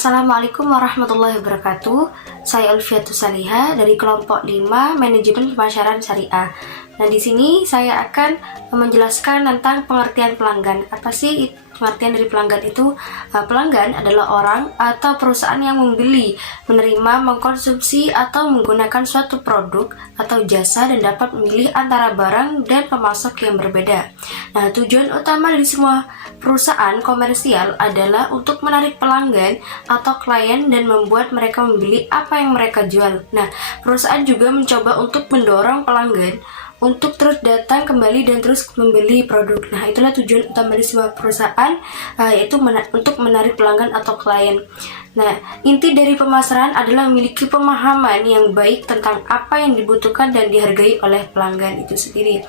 Assalamualaikum warahmatullahi wabarakatuh. Saya Ulfiatus Saliha dari kelompok 5 Manajemen Pemasaran Syariah. Nah, di sini saya akan menjelaskan tentang pengertian pelanggan. Apa sih pengertian dari pelanggan itu? Pelanggan adalah orang atau perusahaan yang membeli, menerima, mengkonsumsi, atau menggunakan suatu produk atau jasa dan dapat memilih antara barang dan pemasok yang berbeda. Nah, tujuan utama dari semua perusahaan komersial adalah untuk menarik pelanggan atau klien dan membuat mereka membeli apa yang mereka jual. Nah, perusahaan juga mencoba untuk mendorong pelanggan untuk terus datang kembali dan terus membeli produk. Nah, itulah tujuan utama dari sebuah perusahaan, yaitu untuk menarik pelanggan atau klien. Nah, inti dari pemasaran adalah memiliki pemahaman yang baik tentang apa yang dibutuhkan dan dihargai oleh pelanggan itu sendiri.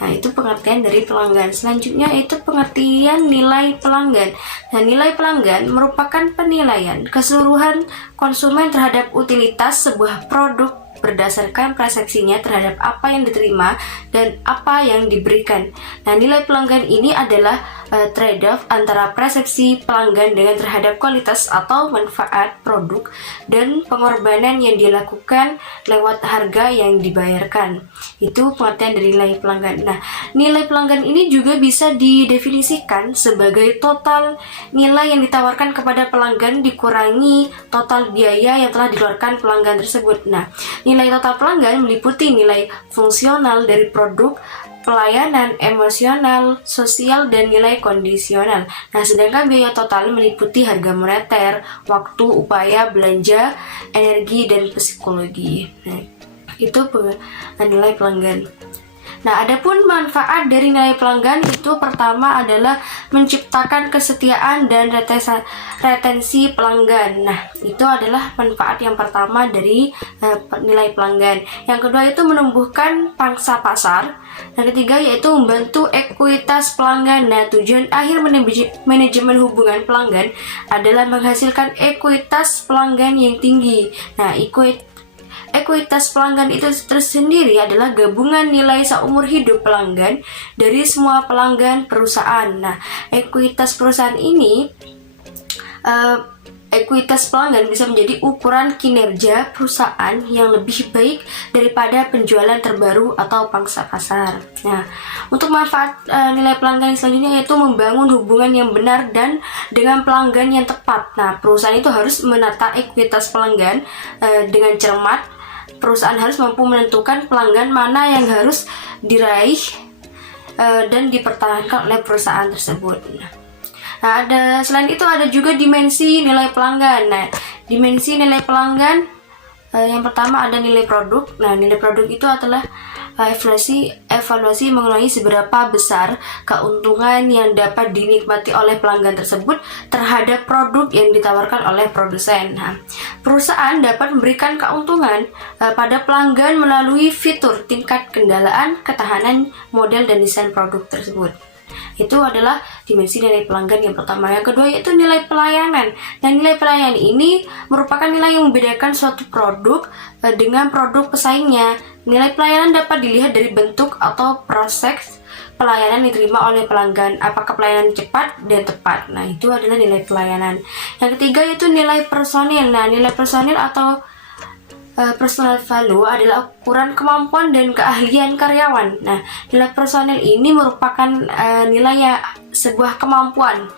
Nah, itu pengertian dari pelanggan. Selanjutnya itu pengertian nilai pelanggan. Nah, nilai pelanggan merupakan penilaian keseluruhan konsumen terhadap utilitas sebuah produk berdasarkan persepsinya terhadap apa yang diterima dan apa yang diberikan. Nah, nilai pelanggan ini adalah trade-off antara persepsi pelanggan dengan terhadap kualitas atau manfaat produk dan pengorbanan yang dilakukan lewat harga yang dibayarkan. Itu pengertian dari nilai pelanggan. Nah, nilai pelanggan ini juga bisa didefinisikan sebagai total nilai yang ditawarkan kepada pelanggan dikurangi total biaya yang telah dikeluarkan pelanggan tersebut. Nah, nilai total pelanggan meliputi nilai fungsional dari produk, pelayanan, emosional, sosial, dan nilai kondisional. Nah, sedangkan biaya total meliputi harga moneter, waktu, upaya, belanja, energi, dan psikologi. Nah, itu nilai pelanggan. Nah, adapun manfaat dari nilai pelanggan itu pertama adalah menciptakan kesetiaan dan retensi pelanggan. Nah, itu adalah manfaat yang pertama dari nilai pelanggan. Yang kedua itu menumbuhkan pangsa pasar. Yang ketiga yaitu membantu ekuitas pelanggan. Nah, tujuan akhir manajemen hubungan pelanggan adalah menghasilkan ekuitas pelanggan yang tinggi. Nah, ekuitas pelanggan itu tersendiri adalah gabungan nilai seumur hidup pelanggan dari semua pelanggan perusahaan. Nah, ekuitas perusahaan ini ekuitas pelanggan bisa menjadi ukuran kinerja perusahaan yang lebih baik daripada penjualan terbaru atau pangsa pasar. Nah, untuk manfaat nilai pelanggan selanjutnya yaitu membangun hubungan yang benar dan dengan pelanggan yang tepat. Nah, perusahaan itu harus menata ekuitas pelanggan dengan cermat. Perusahaan harus mampu menentukan pelanggan mana yang harus diraih dan dipertahankan oleh perusahaan tersebut. Nah, selain itu ada juga dimensi nilai pelanggan. Nah, dimensi nilai pelanggan yang pertama ada nilai produk. Nah, nilai produk itu adalah evaluasi mengenai seberapa besar keuntungan yang dapat dinikmati oleh pelanggan tersebut terhadap produk yang ditawarkan oleh produsen. Nah, perusahaan dapat memberikan keuntungan pada pelanggan melalui fitur, tingkat kendalaan, ketahanan, model, dan desain produk tersebut. Itu adalah dimensi nilai pelanggan yang pertama. Yang kedua yaitu nilai pelayanan. Nah, nilai pelayanan ini merupakan nilai yang membedakan suatu produk dengan produk pesaingnya. Nilai pelayanan dapat dilihat dari bentuk atau proses pelayanan diterima oleh pelanggan, apakah pelayanan cepat dan tepat. Nah, itu adalah nilai pelayanan. Yang ketiga yaitu nilai personil. Nah, nilai personil atau personal value adalah ukuran kemampuan dan keahlian karyawan. Nah, nilai personil ini merupakan nilai sebuah kemampuan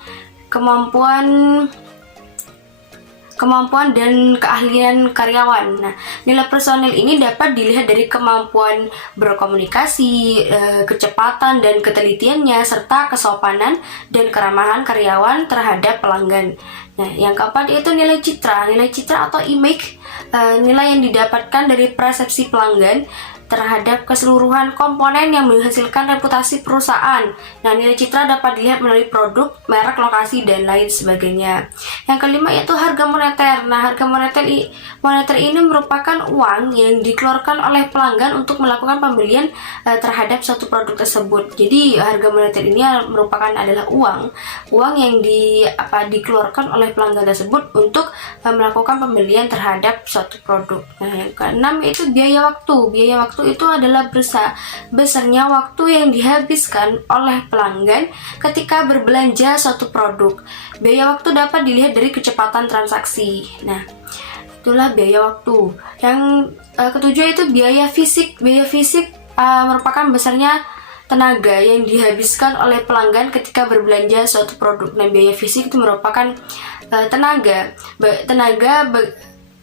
dan keahlian karyawan. Nah, nilai personil ini dapat dilihat dari kemampuan berkomunikasi, kecepatan dan ketelitiannya, serta kesopanan dan keramahan karyawan terhadap pelanggan. Nah, yang keempat yaitu nilai citra. Nilai citra atau image, nilai yang didapatkan dari persepsi pelanggan terhadap keseluruhan komponen yang menghasilkan reputasi perusahaan. Nah, nilai citra dapat dilihat melalui produk, merek, lokasi, dan lain sebagainya. Yang kelima yaitu harga moneter. Nah, harga moneter ini merupakan uang yang dikeluarkan oleh pelanggan untuk melakukan pembelian terhadap suatu produk tersebut. Jadi, harga moneter ini merupakan adalah uang yang dikeluarkan oleh pelanggan tersebut untuk melakukan pembelian terhadap suatu produk. Nah, yang keenam yaitu biaya waktu. Biaya waktu waktu itu adalah besarnya waktu yang dihabiskan oleh pelanggan ketika berbelanja suatu produk. Biaya waktu dapat dilihat dari kecepatan transaksi. Nah, itulah biaya waktu. Yang ketujuh itu biaya fisik. Biaya fisik merupakan besarnya tenaga yang dihabiskan oleh pelanggan ketika berbelanja suatu produk. Nah, biaya fisik itu merupakan tenaga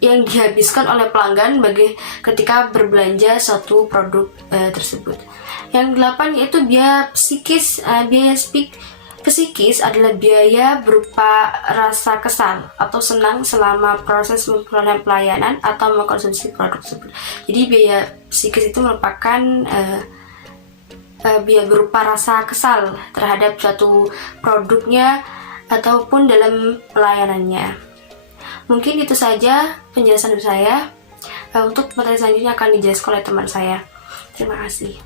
yang dihabiskan oleh pelanggan ketika berbelanja suatu produk tersebut. Yang 8 yaitu biaya psikis. Psikis adalah biaya berupa rasa kesal atau senang selama proses memperoleh pelayanan atau mengkonsumsi produk tersebut. Jadi biaya psikis itu merupakan biaya berupa rasa kesal terhadap suatu produknya ataupun dalam pelayanannya. Mungkin itu saja penjelasan dari saya. Untuk materi selanjutnya akan dijelaskan oleh teman saya. Terima kasih.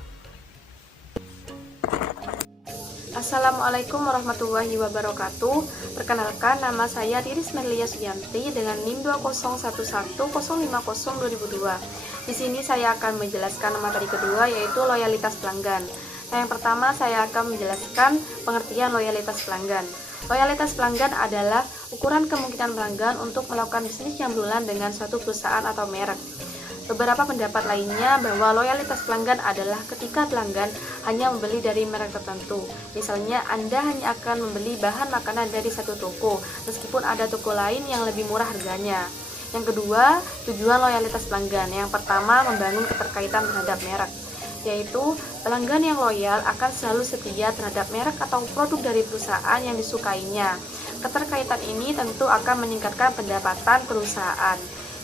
Assalamualaikum warahmatullahi wabarakatuh. Perkenalkan, nama saya Riris Merlia Suyanti dengan NIM 20110502002. Di sini saya akan menjelaskan materi kedua, yaitu loyalitas pelanggan. Nah, yang pertama saya akan menjelaskan pengertian loyalitas pelanggan. Loyalitas pelanggan adalah ukuran kemungkinan pelanggan untuk melakukan bisnis yang berulang dengan suatu perusahaan atau merek. Beberapa pendapat lainnya bahwa loyalitas pelanggan adalah ketika pelanggan hanya membeli dari merek tertentu. Misalnya, Anda hanya akan membeli bahan makanan dari satu toko, meskipun ada toko lain yang lebih murah harganya. Yang kedua, tujuan loyalitas pelanggan. Yang pertama, membangun keterkaitan terhadap merek, yaitu pelanggan yang loyal akan selalu setia terhadap merek atau produk dari perusahaan yang disukainya. Keterkaitan ini tentu akan meningkatkan pendapatan perusahaan.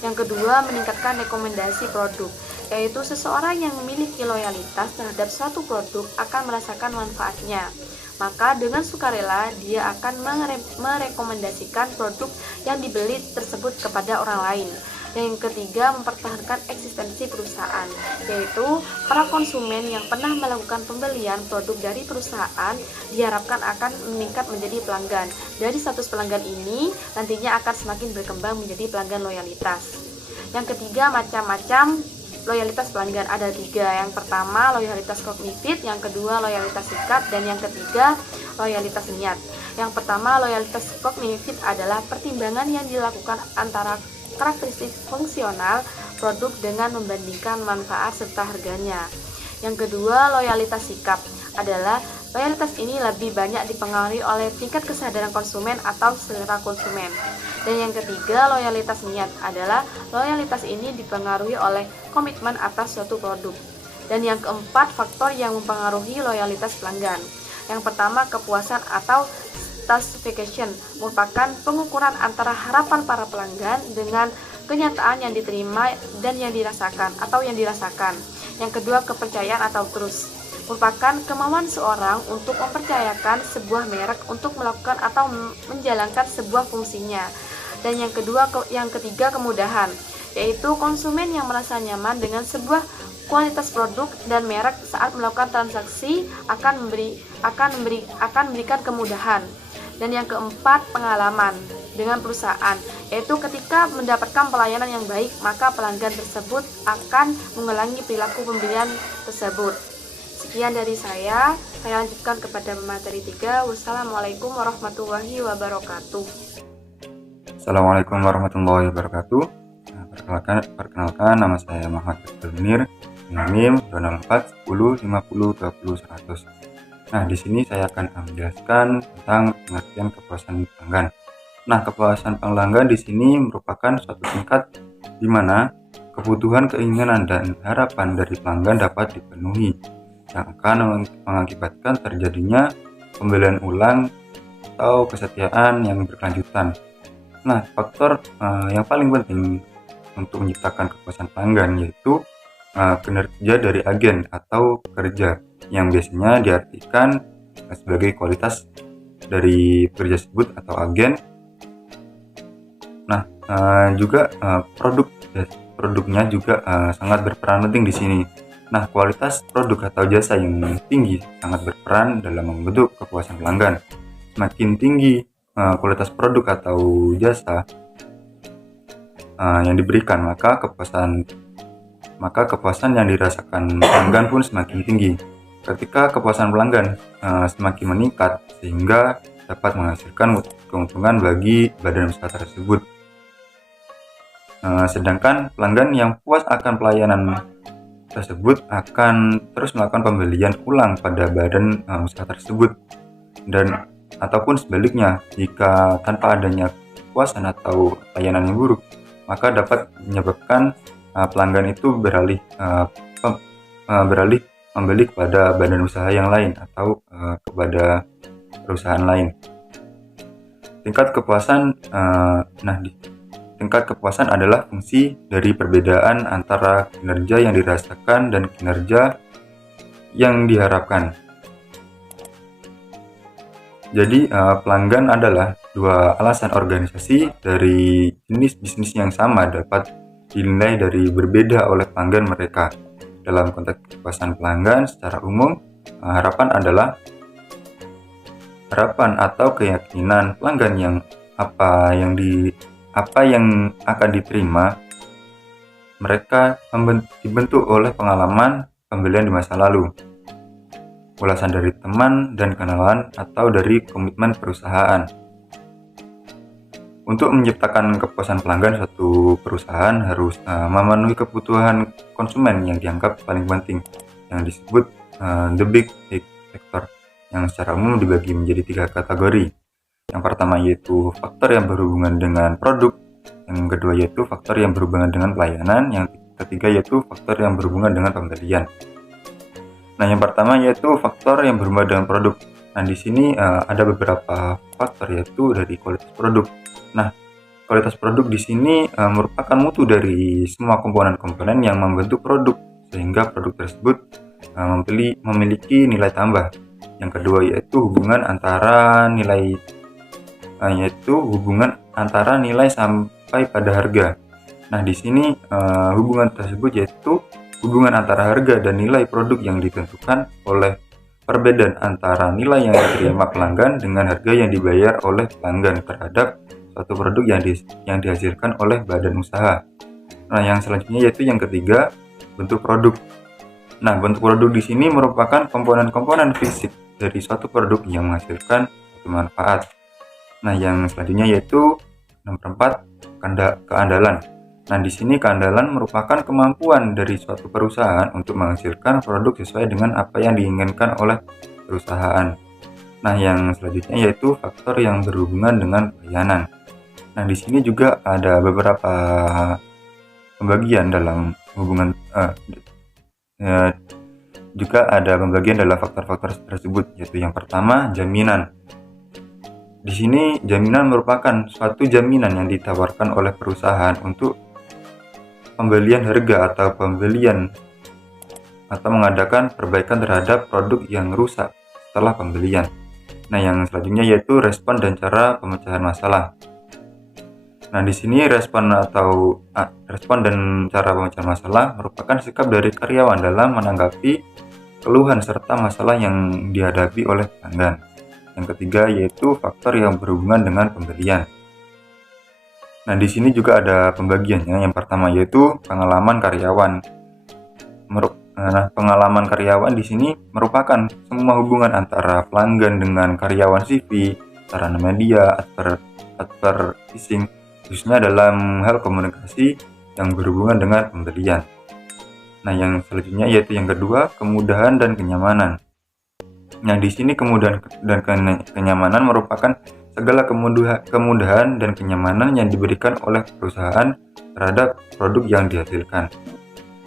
Yang kedua, meningkatkan rekomendasi produk, yaitu seseorang yang memiliki loyalitas terhadap suatu produk akan merasakan manfaatnya. Maka dengan sukarela dia akan merekomendasikan produk yang dibeli tersebut kepada orang lain. Yang ketiga, mempertahankan eksistensi perusahaan, yaitu para konsumen yang pernah melakukan pembelian produk dari perusahaan diharapkan akan meningkat menjadi pelanggan. Dari status pelanggan ini nantinya akan semakin berkembang menjadi pelanggan loyalitas. Yang ketiga, macam-macam loyalitas pelanggan ada 3. Yang pertama, loyalitas kognitif, yang kedua, loyalitas sikap, dan yang ketiga, loyalitas niat. Yang pertama, loyalitas kognitif adalah pertimbangan yang dilakukan antara karakteristik fungsional produk dengan membandingkan manfaat serta harganya. Yang kedua, loyalitas sikap adalah loyalitas ini lebih banyak dipengaruhi oleh tingkat kesadaran konsumen atau selera konsumen. Dan yang ketiga, loyalitas niat adalah loyalitas ini dipengaruhi oleh komitmen atas suatu produk. Dan yang keempat, faktor yang mempengaruhi loyalitas pelanggan. Yang pertama, kepuasan atau satisfaction merupakan pengukuran antara harapan para pelanggan dengan kenyataan yang diterima dan yang dirasakan. Yang kedua, kepercayaan atau trust merupakan kemauan seorang untuk mempercayakan sebuah merek untuk melakukan atau menjalankan sebuah fungsinya. Dan yang ketiga, kemudahan, yaitu konsumen yang merasa nyaman dengan sebuah kualitas produk dan merek saat melakukan transaksi akan memberikan kemudahan. Dan yang keempat, pengalaman dengan perusahaan, yaitu ketika mendapatkan pelayanan yang baik, maka pelanggan tersebut akan mengulangi perilaku pembelian tersebut. Sekian dari saya lanjutkan kepada materi 3. Wassalamualaikum warahmatullahi wabarakatuh. Assalamualaikum warahmatullahi wabarakatuh. Perkenalkan, nama saya Muhammad Abdul dengan NIM 204105020 100. Nah, di sini saya akan menjelaskan tentang pengertian kepuasan pelanggan. Nah, kepuasan pelanggan di sini merupakan suatu tingkat di mana kebutuhan, keinginan, dan harapan dari pelanggan dapat dipenuhi, yang akan mengakibatkan terjadinya pembelian ulang atau kesetiaan yang berkelanjutan. Nah, faktor yang paling penting untuk menciptakan kepuasan pelanggan yaitu kinerja dari agen atau pekerja, yang biasanya diartikan sebagai kualitas dari pekerja tersebut atau agen. Nah, juga produknya juga sangat berperan penting di sini. Nah, kualitas produk atau jasa yang tinggi sangat berperan dalam membentuk kepuasan pelanggan. Semakin tinggi kualitas produk atau jasa yang diberikan, maka kepuasan maka kepuasan yang dirasakan pelanggan pun semakin tinggi. Ketika kepuasan pelanggan semakin meningkat, sehingga dapat menghasilkan keuntungan bagi badan usaha tersebut. Sedangkan pelanggan yang puas akan pelayanan tersebut akan terus melakukan pembelian ulang pada badan usaha tersebut, dan ataupun sebaliknya, jika tanpa adanya kepuasan atau layanan yang buruk, maka dapat menyebabkan pelanggan itu beralih membeli kepada badan usaha yang lain atau kepada perusahaan lain. Tingkat kepuasan adalah fungsi dari perbedaan antara kinerja yang dirasakan dan kinerja yang diharapkan. Jadi pelanggan adalah dua alasan organisasi dari jenis bisnis yang sama dapat dinilai dari berbeda oleh pelanggan mereka. Dalam konteks kepuasan pelanggan secara umum, harapan atau keyakinan pelanggan yang apa yang akan diterima mereka dibentuk oleh pengalaman pembelian di masa lalu, ulasan dari teman dan kenalan, atau dari komitmen perusahaan. Untuk menciptakan kepuasan pelanggan, suatu perusahaan harus memenuhi kebutuhan konsumen yang dianggap paling penting, yang disebut the big factor, yang secara umum dibagi menjadi 3 kategori. Yang pertama yaitu faktor yang berhubungan dengan produk, yang kedua yaitu faktor yang berhubungan dengan pelayanan, yang ketiga yaitu faktor yang berhubungan dengan pembelian. Nah, yang pertama yaitu faktor yang berhubungan dengan produk. Nah, di sini ada beberapa faktor, yaitu dari kualitas produk. Nah, kualitas produk di sini merupakan mutu dari semua komponen-komponen yang membentuk produk, sehingga produk tersebut memiliki nilai tambah. Yang kedua yaitu hubungan antara nilai sampai pada harga. Nah, di sini hubungan tersebut yaitu hubungan antara harga dan nilai produk yang ditentukan oleh perbedaan antara nilai yang diterima pelanggan dengan harga yang dibayar oleh pelanggan terhadap suatu produk yang dihasilkan oleh badan usaha. Nah, yang selanjutnya yaitu yang ketiga, bentuk produk. Nah, bentuk produk di sini merupakan komponen-komponen fisik dari suatu produk yang menghasilkan suatu manfaat. Nah, yang selanjutnya yaitu nomor 4, keandalan. Nah, di sini keandalan merupakan kemampuan dari suatu perusahaan untuk menghasilkan produk sesuai dengan apa yang diinginkan oleh perusahaan. Nah, yang selanjutnya yaitu faktor yang berhubungan dengan pelayanan. Nah, di sini juga ada beberapa pembagian dalam faktor-faktor tersebut, yaitu yang pertama, jaminan. Di sini jaminan merupakan suatu jaminan yang ditawarkan oleh perusahaan untuk pembelian harga atau mengadakan perbaikan terhadap produk yang rusak setelah pembelian. Nah, yang selanjutnya yaitu respon dan cara pemecahan masalah. Nah, di sini respon dan cara pemecahan masalah merupakan sikap dari karyawan dalam menanggapi keluhan serta masalah yang dihadapi oleh pelanggan. Yang ketiga yaitu faktor yang berhubungan dengan pembelian. Nah, di sini juga ada pembagiannya. Yang pertama yaitu pengalaman karyawan. Pengalaman karyawan di sini merupakan semua hubungan antara pelanggan dengan karyawan CV, sarana media, advertising, khususnya dalam hal komunikasi yang berhubungan dengan pembelian. Nah, yang selanjutnya yaitu yang kedua, kemudahan dan kenyamanan. Nah, di sini kemudahan dan kenyamanan merupakan segala kemudahan dan kenyamanan yang diberikan oleh perusahaan terhadap produk yang dihasilkan.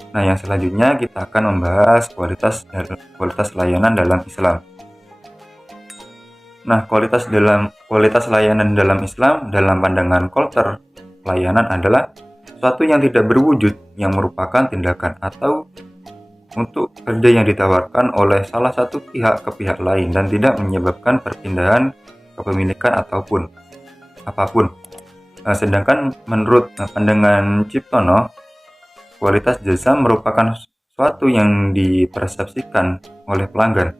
Nah, yang selanjutnya kita akan membahas kualitas layanan dalam Islam. Nah, kualitas layanan dalam Islam dalam pandangan Kolter, pelayanan adalah sesuatu yang tidak berwujud, yang merupakan tindakan atau untuk kerja yang ditawarkan oleh salah satu pihak ke pihak lain dan tidak menyebabkan perpindahan kepemilikan apapun. Sedangkan menurut pandangan Ciptono, kualitas jasa merupakan sesuatu yang dipersepsikan oleh pelanggan.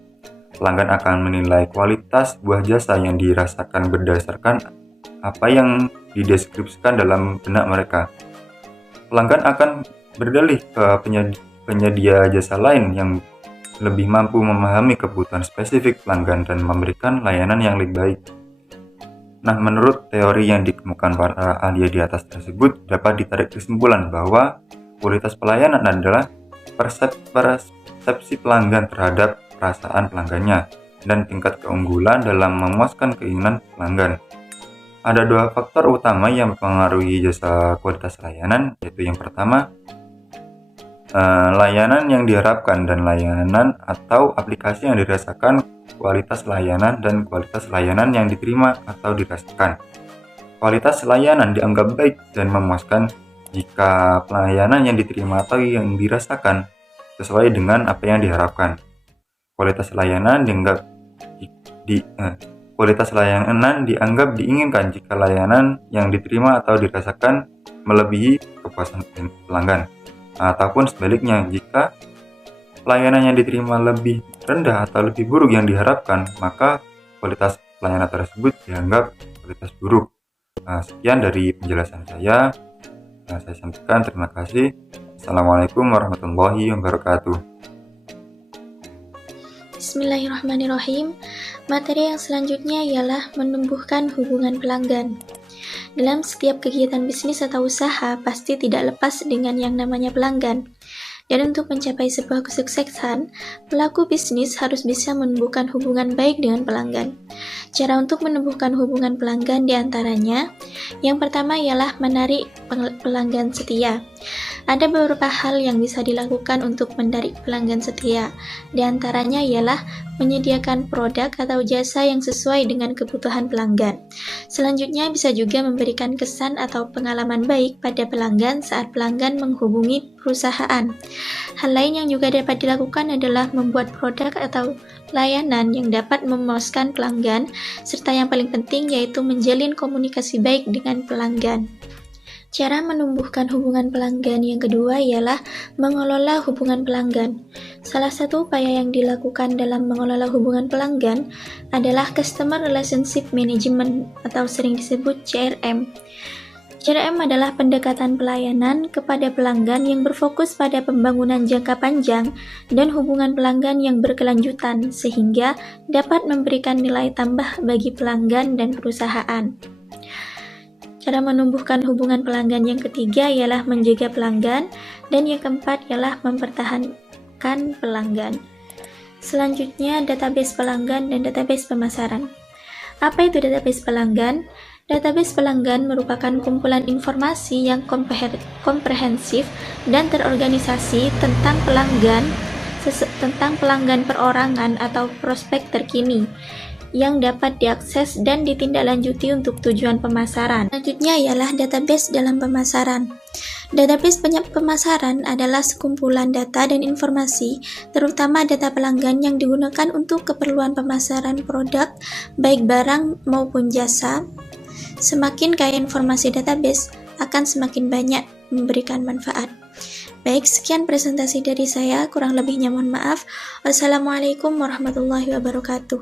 Pelanggan akan menilai kualitas sebuah jasa yang dirasakan berdasarkan apa yang dideskripsikan dalam benak mereka. Pelanggan akan beralih ke penyedia jasa lain yang lebih mampu memahami kebutuhan spesifik pelanggan dan memberikan layanan yang lebih baik. Nah, menurut teori yang dikemukakan para ahli di atas tersebut, dapat ditarik kesimpulan bahwa kualitas pelayanan adalah persepsi pelanggan terhadap perasaan pelanggannya dan tingkat keunggulan dalam memuaskan keinginan pelanggan. Ada dua faktor utama yang mempengaruhi jasa kualitas layanan, yaitu yang pertama, layanan yang diharapkan dan layanan atau aplikasi yang dirasakan, kualitas layanan dan kualitas layanan yang diterima atau dirasakan. Kualitas layanan dianggap baik dan memuaskan jika pelayanan yang diterima atau yang dirasakan sesuai dengan apa yang diharapkan. Kualitas layanan dianggap diinginkan jika layanan yang diterima atau dirasakan melebihi kepuasan pelanggan. Ataupun sebaliknya, jika pelayanan yang diterima lebih rendah atau lebih buruk yang diharapkan, maka kualitas pelayanan tersebut dianggap kualitas buruk. Sekian dari penjelasan saya. Saya sampaikan, terima kasih. Assalamualaikum warahmatullahi wabarakatuh. Bismillahirrahmanirrahim. Materi yang selanjutnya ialah menumbuhkan hubungan pelanggan. Dalam setiap kegiatan bisnis atau usaha, pasti tidak lepas dengan yang namanya pelanggan. Dan untuk mencapai sebuah kesuksesan, pelaku bisnis harus bisa menumbuhkan hubungan baik dengan pelanggan. Cara untuk menumbuhkan hubungan pelanggan diantaranya, yang pertama ialah menarik pelanggan setia. Ada beberapa hal yang bisa dilakukan untuk menarik pelanggan setia. Di antaranya ialah menyediakan produk atau jasa yang sesuai dengan kebutuhan pelanggan. Selanjutnya bisa juga memberikan kesan atau pengalaman baik pada pelanggan saat pelanggan menghubungi perusahaan. Hal lain yang juga dapat dilakukan adalah membuat produk atau layanan yang dapat memuaskan pelanggan, serta yang paling penting yaitu menjalin komunikasi baik dengan pelanggan. Cara menumbuhkan hubungan pelanggan yang kedua ialah mengelola hubungan pelanggan. Salah satu upaya yang dilakukan dalam mengelola hubungan pelanggan adalah Customer Relationship Management atau sering disebut CRM. CRM adalah pendekatan pelayanan kepada pelanggan yang berfokus pada pembangunan jangka panjang dan hubungan pelanggan yang berkelanjutan sehingga dapat memberikan nilai tambah bagi pelanggan dan perusahaan. Cara menumbuhkan hubungan pelanggan yang ketiga ialah menjaga pelanggan, dan yang keempat ialah mempertahankan pelanggan. Selanjutnya, database pelanggan dan database pemasaran. Apa itu database pelanggan? Database pelanggan merupakan kumpulan informasi yang komprehensif dan terorganisasi tentang pelanggan perorangan atau prospek terkini yang dapat diakses dan ditindaklanjuti untuk tujuan pemasaran. Selanjutnya ialah database dalam pemasaran. Database pemasaran adalah sekumpulan data dan informasi, terutama data pelanggan yang digunakan untuk keperluan pemasaran produk, baik barang maupun jasa. Semakin kaya informasi database, akan semakin banyak memberikan manfaat. Baik, sekian presentasi dari saya, kurang lebihnya mohon maaf. Wassalamualaikum warahmatullahi wabarakatuh.